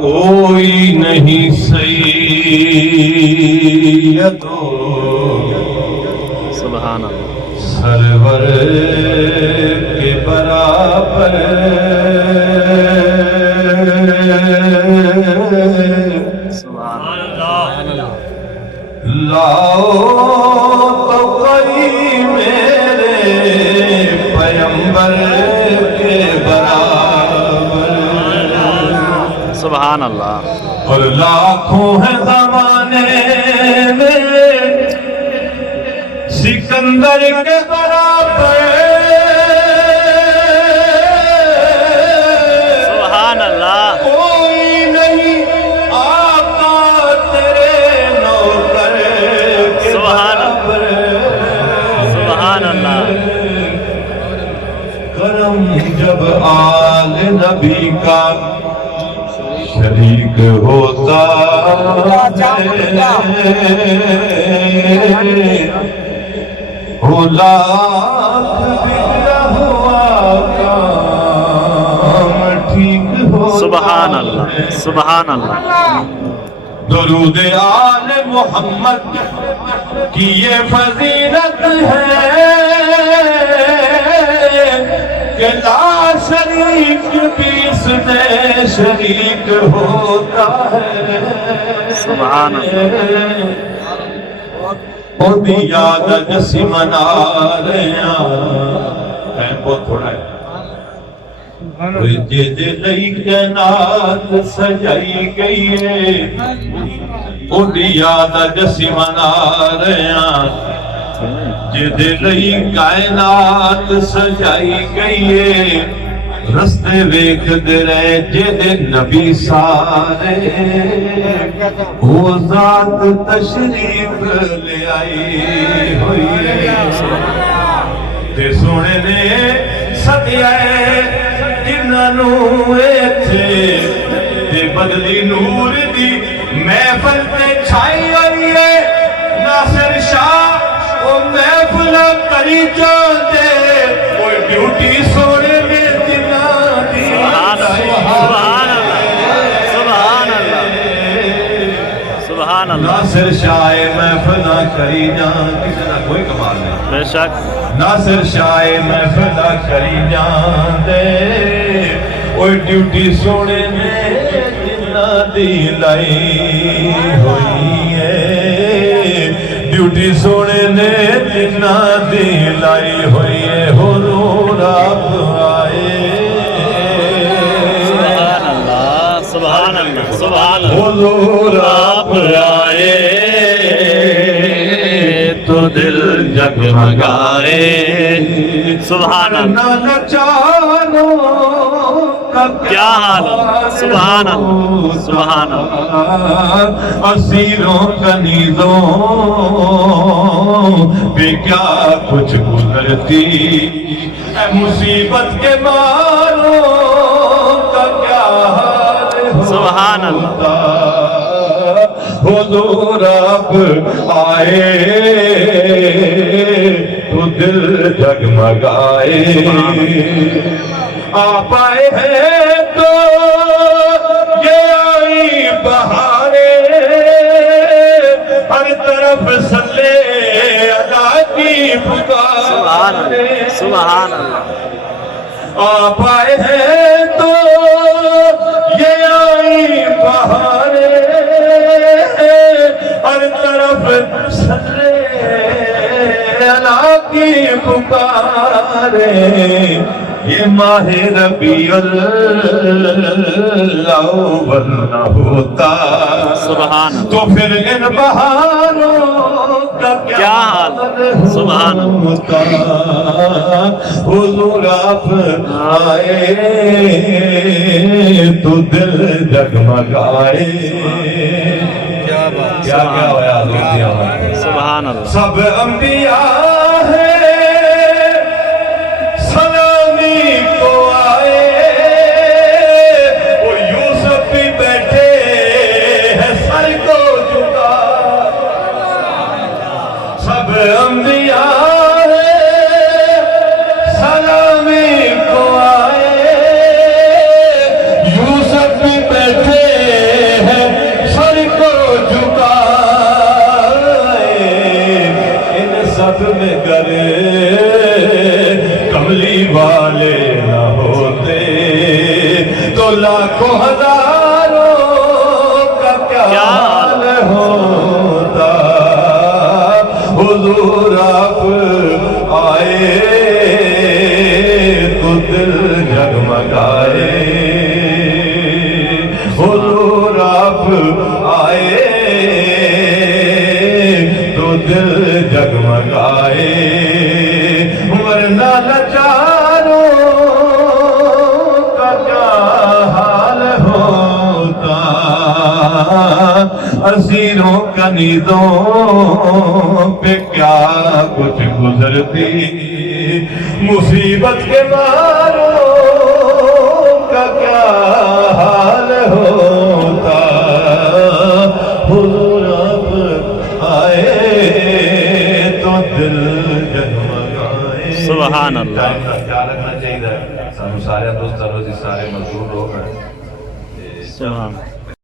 کوئی نہیں سید سبحان اللہ سرور کے برابر سبحان اللہ لاؤ تو کوئی میرے پیمبر کے برابر سبحان اللہ اور لاکھوں ہیں زمانے میں سکندر کے برابر سبحان اللہ کوئی نہیں آقا تیرے نوکر کے برابر سبحان اللہ کرم جب آل نبی کا شریک ہوتا ہے لاکھ بگڑا ہوا کام ٹھیک ہوتا سبحان اللہ سبحان اللہ درود آل محمد کی یہ فضیلت ہے کہ لا شریک بھی اس میں شریک ہوتا ہے سبحان اللہ دی یاد جسی منا رہے ہیں بہت تھوڑا ہے جے لئی کائنات سجائی گئی ہے دی یاد جسی منا رہے ہیں جے لئی کائنات سجائی گئی ہے رستے ویکھ دے رہے جے نبی سارے وہ ذات تشریف لے آئی ہوئی تے سونے نے سدیائے جنہوں ایتھے تے بدلی نور دی محفل تے چھائی ہوئی ہے ناصر شاہ وہ محفل کری جان دے وہ ڈیوٹی سونے میں ناصر شاہ محفل کری جان کسی نہ کوئی کمال نہیں بے شک ناصر شاہ محفل کری جان دے اوہ ڈیوٹی سونے نے جنہ دی لائی ہوئی ہے ڈیوٹی سونے نے جنہ دی لائی ہوئی ہے حضور آپ آئے سبحان اللہ سبحان اللہ سبحان اللہ حضور آپ آئے تو دل جگمگائے سبحان اللہ نہ چانو کیا حال ہے سبحان اللہ سبحان اللہ اسیروں کنیزوں پہ کیا کچھ گزرتی اے مصیبت کے ماروں کا کیا حال سبحان اللہ حضور آپ آئے تو دل جگمگائے آپ آئے ہیں تو یہ آئی بہاریں ہر طرف صلی اللہ کی پکاریں سبحان اللہ آپ آئے ہیں تو یہ آئی بہاریں ہر طرف صلی اللہ کی پکاریں یہ ماہ ربیع الاول نہ ہوتا سبحان تو پھر ان بہاروں کا کیا حال سبحان ہوتا حضور آپ آئے تو دل جگمگائے کیا ہوا سبحان اللہ سب انبیاء ہیں سلامی کو آئے وہ یوسف بھی بیٹھے ہیں سر کو جھکا سب انبیاء ہیں سلامی کو آئے لاکھوں ہزاروں کا کیا حال ہوتا حضور آپ آئے تو دل جگمگائے حضور آپ آئے تو دل جگمگائے ورنہ لاچاروں کا کیا حال ہوتا اسیروں کنیزوں پہ کیا کچھ گزرتی مصیبت کے ماروں کا کیا حال ہوتا حضور آپ آئے تو دل جگمگائے سبحان اللہ ٹائم کا خیال رکھنا چاہیے سانو سارے دوست سارے مزدور لوگ ہیں سبحان